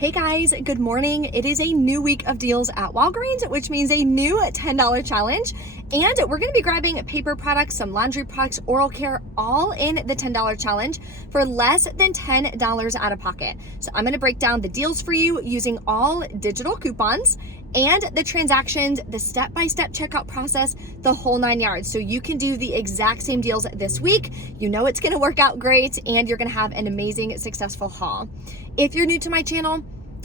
Hey guys, good morning. It is a new week of deals at Walgreens, which means a new $10 challenge. And we're going to be grabbing paper products, some laundry products, oral care, all in the $10 challenge for less than $10 out of pocket. So I'm going to break down the deals for you using all digital coupons and the transactions, the step-by-step checkout process, the whole 9 yards. So you can do the exact same deals this week. You know it's going to work out great and you're going to have an amazing, successful haul. If you're new to my channel,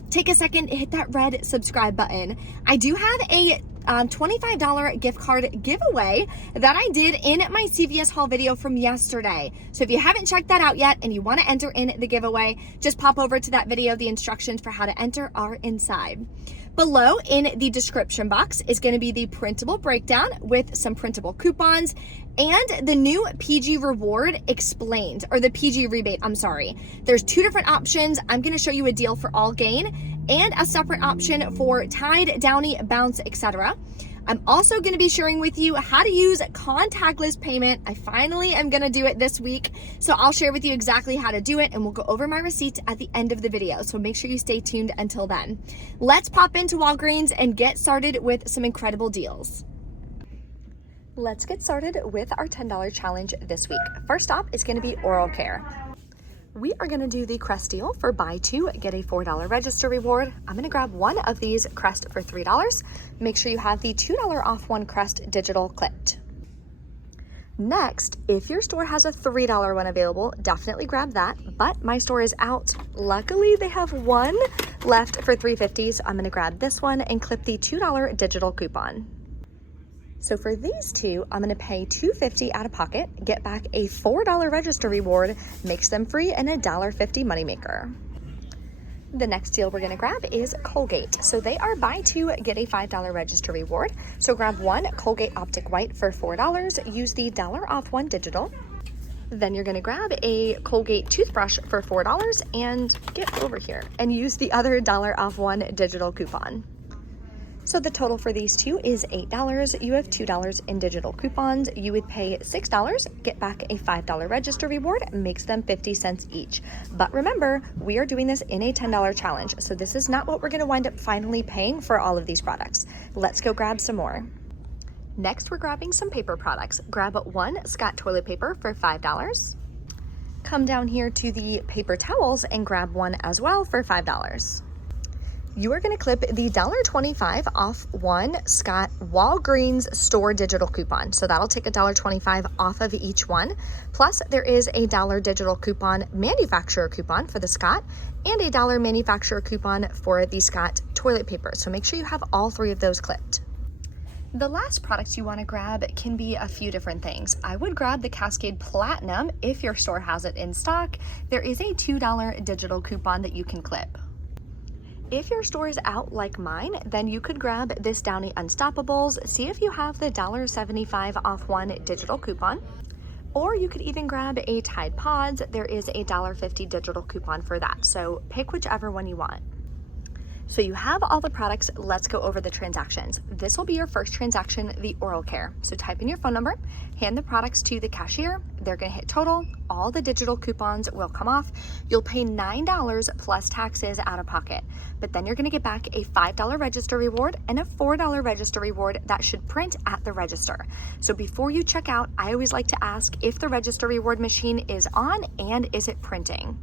take a second, hit that red subscribe button. I do have a $25 gift card giveaway that I did in my CVS haul video from yesterday. So if you haven't checked that out yet and you want to enter in the giveaway, just pop over to that video. The instructions for how to enter are inside. Below in the description box is going to be the printable breakdown with some printable coupons and the new PG reward explained, or the PG rebate, I'm sorry. There's two different options. I'm going to show you a deal for All Gain and a separate option for Tide, Downy, Bounce, etc. I'm also going to be sharing with you how to use contactless payment. I finally am going to do it this week. So I'll share with you exactly how to do it and we'll go over my receipts at the end of the video. So make sure you stay tuned until then. Let's pop into Walgreens and get started with some incredible deals. Let's get started with our $10 challenge this week. First off is going to be oral care. We are going to do the Crest deal for buy two, get a $4 register reward. I'm going to grab one of these Crest for $3. Make sure you have the $2 off one Crest digital clipped. Next, if your store has a $3 one available, definitely grab that, but my store is out. Luckily, they have one left for $3.50, so I'm going to grab this one and clip the $2 digital coupon. So for these two, I'm going to pay $2.50 out of pocket, get back a $4 register reward, makes them free, and a $1.50 moneymaker. The next deal we're going to grab is Colgate. So they are buy two, get a $5 register reward. So grab one Colgate Optic White for $4, use the $1 off one digital. Then you're going to grab a Colgate toothbrush for $4 and get over here and use the other $1 off one digital coupon. So the total for these two is $8. You have $2 in digital coupons. You would pay $6, get back a $5 register reward, makes them 50 cents each. But remember, we are doing this in a $10 challenge, so this is not what we're going to wind up finally paying for all of these products. Let's go grab some more. Next, we're grabbing some paper products. Grab one Scott toilet paper for $5. Come down here to the paper towels and grab one as well for $5. You are going to clip the $1.25 off one Scott Walgreens store digital coupon. So that'll take $1.25 off of each one. Plus there is a $1 digital coupon manufacturer coupon for the Scott and a $1 manufacturer coupon for the Scott toilet paper. So make sure you have all three of those clipped. The last products you want to grab can be a few different things. I would grab the Cascade Platinum if your store has it in stock. There is a $2 digital coupon that you can clip. If your store is out like mine, then you could grab this Downy Unstoppables, see if you have the $1.75 off one digital coupon, or you could even grab a Tide Pods. There is a $1.50 digital coupon for that, so pick whichever one you want. So you have all the products, let's go over the transactions. This will be your first transaction, the oral care. So type in your phone number, hand the products to the cashier, they're gonna hit total, all the digital coupons will come off. You'll pay $9 plus taxes out of pocket, but then you're gonna get back a $5 register reward and a $4 register reward that should print at the register. So before you check out, I always like to ask if the register reward machine is on and is it printing.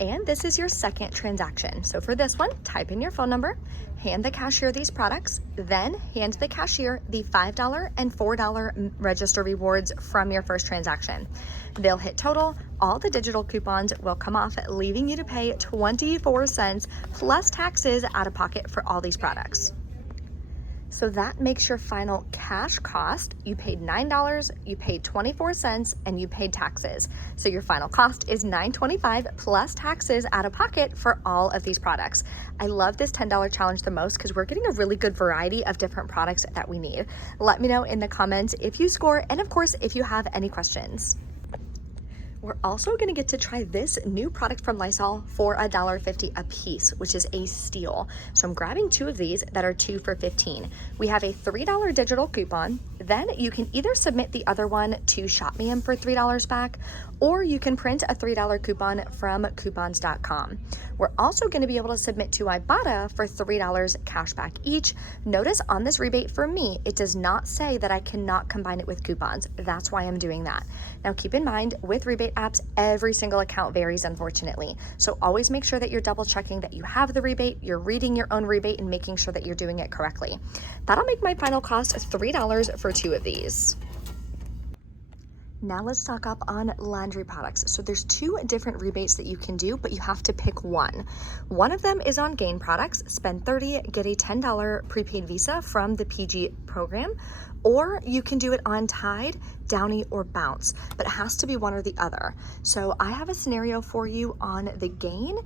And this is your second transaction. So for this one, type in your phone number, hand the cashier these products, then hand the cashier the $5 and $4 register rewards from your first transaction. They'll hit total, all the digital coupons will come off, leaving you to pay 24 cents plus taxes out of pocket for all these products. So that makes your final cash cost. You paid $9, you paid 24 cents, and you paid taxes. So your final cost is $9.25 plus taxes out of pocket for all of these products. I love this $10 challenge the most because we're getting a really good variety of different products that we need. Let me know in the comments if you score, and of course, if you have any questions. We're also gonna get to try this new product from Lysol for $1.50 a piece, which is a steal. So I'm grabbing two of these that are 2 for $15. We have a $3 digital coupon, then Then you can either submit the other one to ShopMe'em for $3 back, or you can print a $3 coupon from coupons.com. We're also going to be able to submit to Ibotta for $3 cash back each. Notice on this rebate for me, it does not say that I cannot combine it with coupons. That's why I'm doing that. Now keep in mind, with rebate apps, every single account varies, unfortunately. So always make sure that you're double checking that you have the rebate, you're reading your own rebate, and making sure that you're doing it correctly. That'll make my final cost $3 for 2 of these. Now let's stock up on laundry products. So there's 2 different rebates that you can do, but you have to pick one. One of them is on Gain products. Spend $30, get a $10 prepaid Visa from the PG program, or you can do it on Tide, Downy, or Bounce, but it has to be one or the other. So I have a scenario for you on the Gain.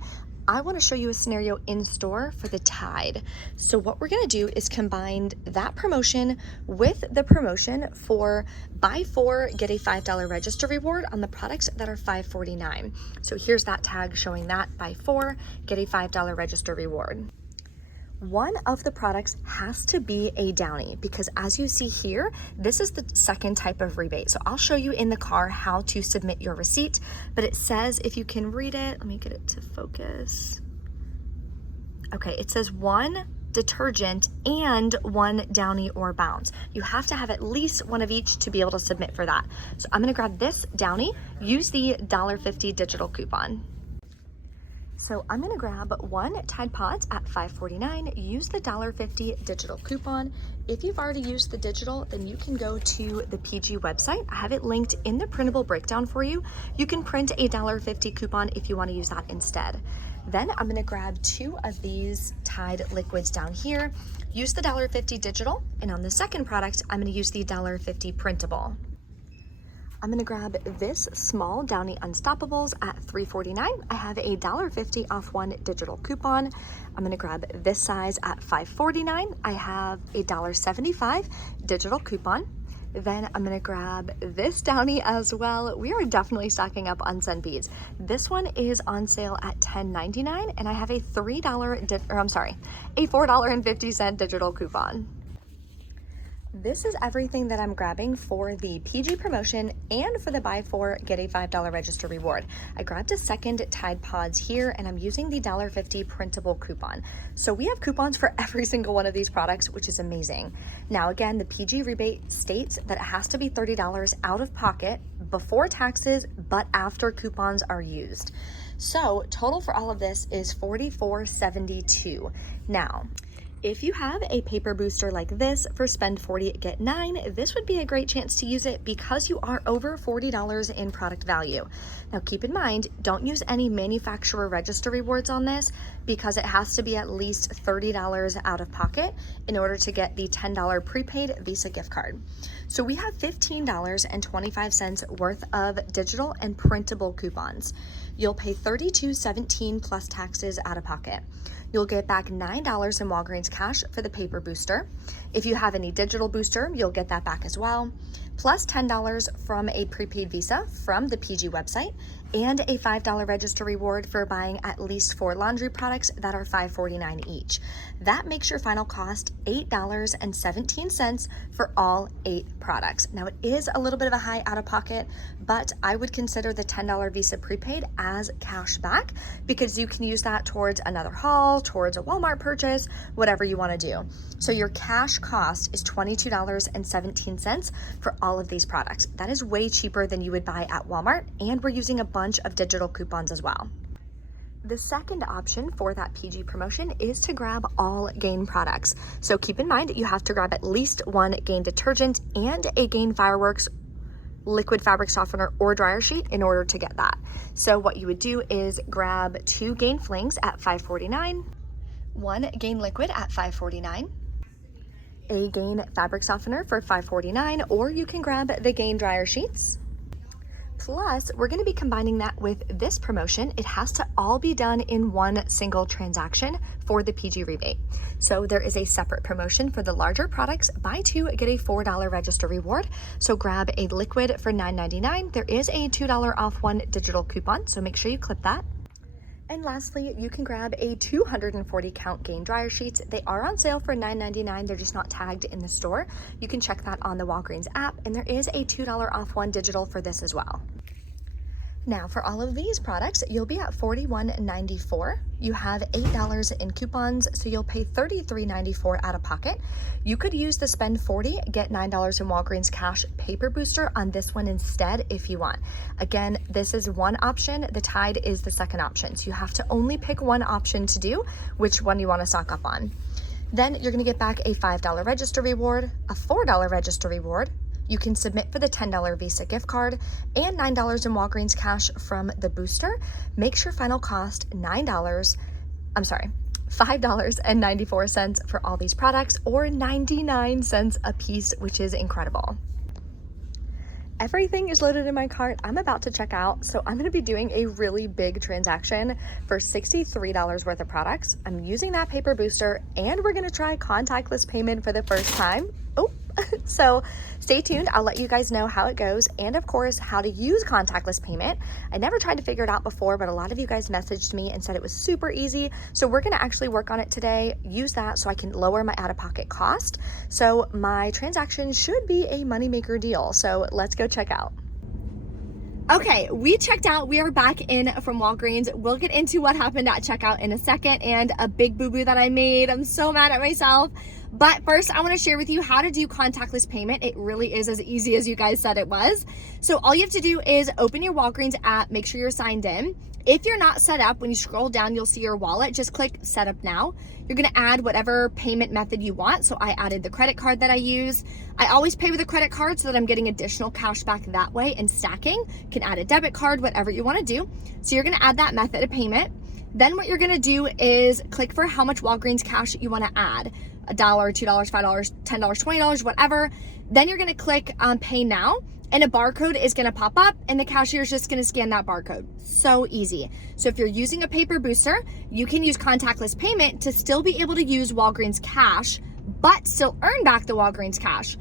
I want to show you a scenario in store for the Tide. So what we're going to do is combine that promotion with the promotion for buy 4, get a $5 register reward on the products that are $5.49. So here's that tag showing that buy 4, get a $5 register reward. One of the products has to be a Downy because as you see here, this is the second type of rebate. So I'll show you in the car how to submit your receipt, but it says, if you can read it, let me get it to focus. Okay, it says 1 detergent and 1 Downy or Bounce. You have to have at least one of each to be able to submit for that. So I'm gonna grab this Downy, use the $1.50 digital coupon. So I'm gonna grab 1 Tide Pods at $5.49, use the $1.50 digital coupon. If you've already used the digital, then you can go to the PG website. I have it linked in the printable breakdown for you. You can print a $1.50 coupon if you wanna use that instead. Then I'm gonna grab 2 of these Tide liquids down here, use the $1.50 digital, and on the second product, I'm gonna use the $1.50 printable. I'm gonna grab this small Downy Unstoppables at $3.49. I have a $1.50 off 1 digital coupon. I'm gonna grab this size at $5.49. I have a $1.75 digital coupon. Then I'm gonna grab this Downy as well. We are definitely stocking up on Scent Beads. This one is on sale at $10.99, and I have a $4.50 digital coupon. This is everything that I'm grabbing for the PG promotion and for the buy 4, get a $5 register reward. I grabbed a second Tide Pods here and I'm using the $1.50 printable coupon. So we have coupons for every single one of these products, which is amazing. Now again, the PG rebate states that it has to be $30 out of pocket before taxes, but after coupons are used. So total for all of this is $44.72. Now, if you have a paper booster like this for spend 40, get 9, this would be a great chance to use it because you are over $40 in product value. Now keep in mind, don't use any manufacturer register rewards on this because it has to be at least $30 out of pocket in order to get the $10 prepaid Visa gift card. So we have $15.25 worth of digital and printable coupons. You'll pay $32.17 plus taxes out of pocket. You'll get back $9 in Walgreens cash for the paper booster. If you have any digital booster, you'll get that back as well, plus $10 from a prepaid Visa from the PG website, and a $5 register reward for buying at least 4 laundry products that are $5.49 each. That makes your final cost $8.17 for all 8 products. Now it is a little bit of a high out of pocket, but I would consider the $10 Visa prepaid as cash back because you can use that towards another haul, towards a Walmart purchase, whatever you want to do. So your cash cost is $22.17 for all of these products. That is way cheaper than you would buy at Walmart, and we're using a bunch of digital coupons as well. The second option for that PG promotion is to grab all Gain products. So keep in mind, you have to grab at least 1 Gain detergent and a Gain Fireworks liquid fabric softener or dryer sheet in order to get that. So what you would do is grab 2 Gain Flings at $5.49, 1 Gain liquid at $5.49, a Gain fabric softener for $5.49, or you can grab the Gain dryer sheets. Plus, we're going to be combining that with this promotion. It has to all be done in one single transaction for the PG rebate. So there is a separate promotion for the larger products. Buy 2, get a $4 register reward. So grab a liquid for $9.99. There is a $2 off 1 digital coupon, so make sure you clip that. And lastly, you can grab a 240 count Gain dryer sheets. They are on sale for $9.99. They're just not tagged in the store. You can check that on the Walgreens app, and there is a $2 off one digital for this as well. Now for all of these products, you'll be at $41.94. You have $8 in coupons, so you'll pay $33.94 out of pocket. You could use the spend $40, get $9 in Walgreens cash paper booster on this one instead if you want. Again, this is one option. The Tide is the second option. So you have to only pick one option to do which one you want to stock up on. Then you're going to get back a $5 register reward, a $4 register reward. You can submit for the $10 Visa gift card and $9 in Walgreens cash from the booster. Makes your final cost $5.94 for all these products, or 99 cents a piece, which is incredible. Everything is loaded in my cart. I'm about to check out, so I'm gonna be doing a really big transaction for $63 worth of products. I'm using that paper booster, and we're gonna try contactless payment for the first time. Oh, so stay tuned. I'll let you guys know how it goes, and of course, how to use contactless payment. I never tried to figure it out before, but a lot of you guys messaged me and said it was super easy. So we're gonna actually work on it today, use that so I can lower my out-of-pocket cost. So my transaction should be a moneymaker deal. So let's go check out. Okay, we checked out. We are back in from Walgreens. We'll get into what happened at checkout in a second and a big boo-boo that I made. I'm so mad at myself. But first, I want to share with you how to do contactless payment. It really is as easy as you guys said it was. So all you have to do is open your Walgreens app, make sure you're signed in. If you're not set up, when you scroll down, you'll see your wallet. Just click set up now. You're going to add whatever payment method you want. So I added the credit card that I use. I always pay with a credit card so that I'm getting additional cash back that way and stacking. You can add a debit card, whatever you want to do. So you're going to add that method of payment. Then what you're going to do is click for how much Walgreens cash you want to add. $1, $2, $5, $10, $20, whatever. Then you're going to click on pay now, and a barcode is going to pop up, and the cashier is just going to scan that barcode. So easy. So if you're using a paper booster, you can use contactless payment to still be able to use Walgreens cash, but still earn back the Walgreens cash.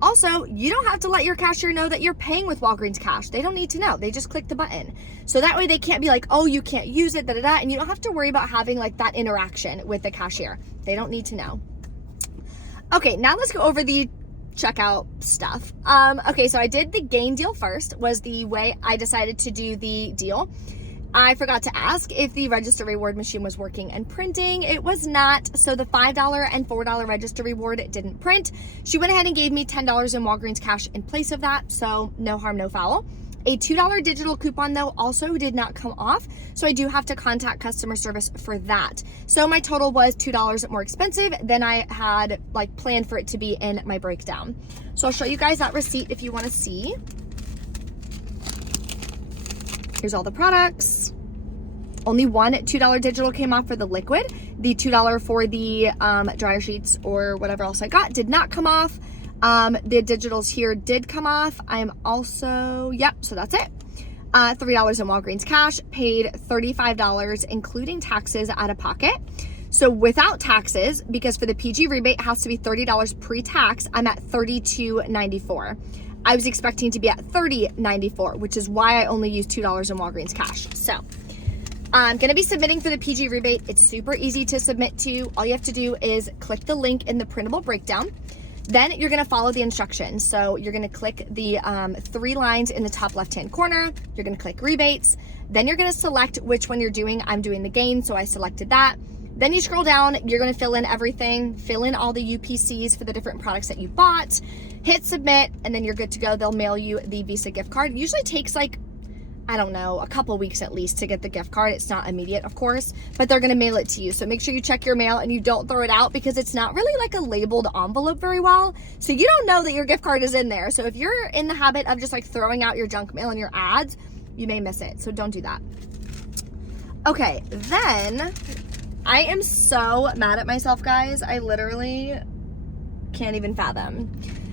Also, you don't have to let your cashier know that you're paying with Walgreens cash. They don't need to know. They just click the button. So that way they can't be like, oh, you can't use it, and you don't have to worry about having like that interaction with the cashier. They don't need to know. Okay, now let's go over the checkout stuff. Okay, so I did the Gain deal first, was the way I decided to do the deal. I forgot to ask if the register reward machine was working and printing. It was not. So the $5 and $4 register reward didn't print. She went ahead and gave me $10 in Walgreens cash in place of that. So no harm, no foul. A $2 digital coupon though also did not come off. So I do have to contact customer service for that. So my total was $2 more expensive than I had like planned for it to be in my breakdown. So I'll show you guys that receipt if you want to see. Here's all the products. Only one $2 digital came off for the liquid. The $2 for the dryer sheets or whatever else I got did not come off. The digitals here did come off. I'm also, so that's it. $3 in Walgreens cash, paid $35, including taxes out of pocket. So without taxes, because for the PG rebate it has to be $30 pre-tax, I'm at $32.94. I was expecting to be at $30.94, which is why I only used $2 in Walgreens cash. So I'm going to be submitting for the PG rebate. It's super easy to submit to. All you have to do is click the link in the printable breakdown. Then you're going to follow the instructions. So you're going to click the 3 lines in the top left-hand corner. You're going to click rebates. Then you're going to select which one you're doing. I'm doing the Gain, so I selected that. Then you scroll down, you're going to fill in everything, fill in all the UPCs for the different products that you bought, hit submit, and then you're good to go. They'll mail you the Visa gift card. It usually takes like, I don't know, a couple weeks at least to get the gift card. It's not immediate, of course, but they're going to mail it to you. So make sure you check your mail and you don't throw it out because it's not really like a labeled envelope very well. So you don't know that your gift card is in there. So if you're in the habit of just like throwing out your junk mail and your ads, you may miss it. So don't do that. Okay, then I am so mad at myself, guys. I literally can't even fathom.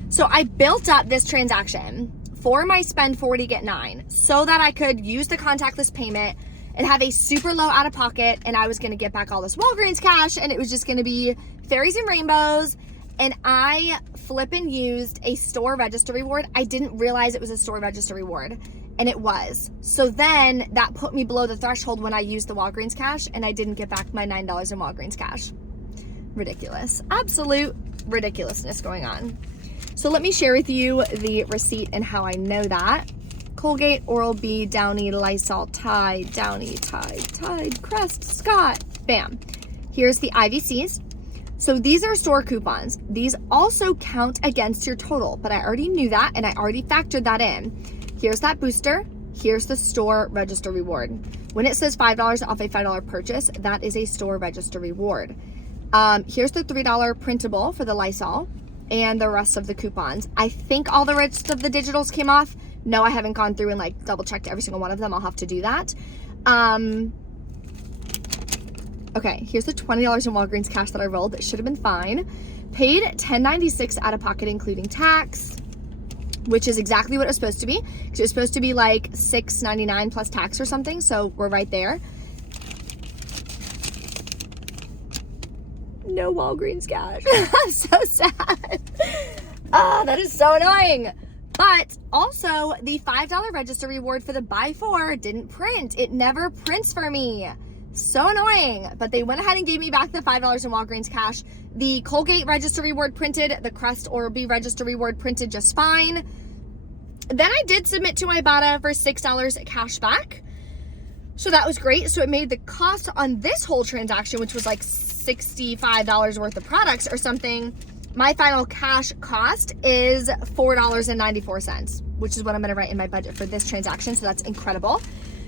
So I built up this transaction for my spend 40, get 9 so that I could use the contactless payment and have a super low out of pocket, and I was going to get back all this Walgreens cash, and it was just going to be fairies and rainbows. and I flippin' used a store register reward. I didn't realize it was a store register reward, and it was. So then that put me below the threshold when I used the Walgreens cash, and I didn't get back my $9 in Walgreens cash. Ridiculous. Absolute ridiculousness going on. So let me share with you the receipt and how I know that. Colgate, Oral-B, Downy, Lysol, Tide, Downy, Tide, Crest, Scott. Bam. Here's the IVCs. So these are store coupons. These also count against your total, but I already knew that and I already factored that in. Here's that booster. Here's the store register reward. When it says $5 off a $5 purchase, that is a store register reward. Here's the $3 printable for the Lysol and the rest of the coupons. I think all the rest of the digitals came off. No, I haven't gone through and like double checked every single one of them. I'll have to do that. Okay, here's the $20 in Walgreens cash that I rolled. That should have been fine. Paid $10.96 out of pocket, including tax, which is exactly what it was supposed to be. Because it was supposed to be like $6.99 plus tax or something. So we're right there. No Walgreens cash. I'm so sad. That is so annoying. But also the $5 register reward for the buy four didn't print. It never prints for me. So annoying. But they went ahead and gave me back the $5 in Walgreens cash. The Colgate register reward printed. The Crest Oral-B register reward printed just fine. Then I did submit to Ibotta for $6 cash back. So that was great. So it made the cost on this whole transaction, which was like $65 worth of products or something, my final cash cost is $4.94, which is what I'm going to write in my budget for this transaction. So that's incredible.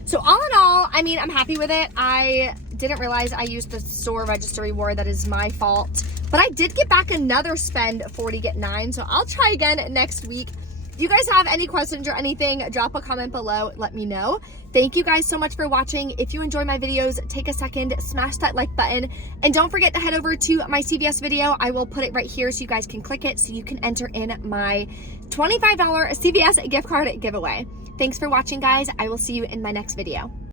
So all in all, I mean, I'm happy with it. I didn't realize I used the store register reward. That is my fault. But I did get back another spend 40, get 9. So I'll try again next week. If you guys have any questions or anything, drop a comment below. Let me know. Thank you guys so much for watching. If you enjoy my videos, take a second, smash that like button. And don't forget to head over to my CVS video. I will put it right here so you guys can click it so you can enter in my $25 CVS gift card giveaway. Thanks for watching, guys. I will see you in my next video.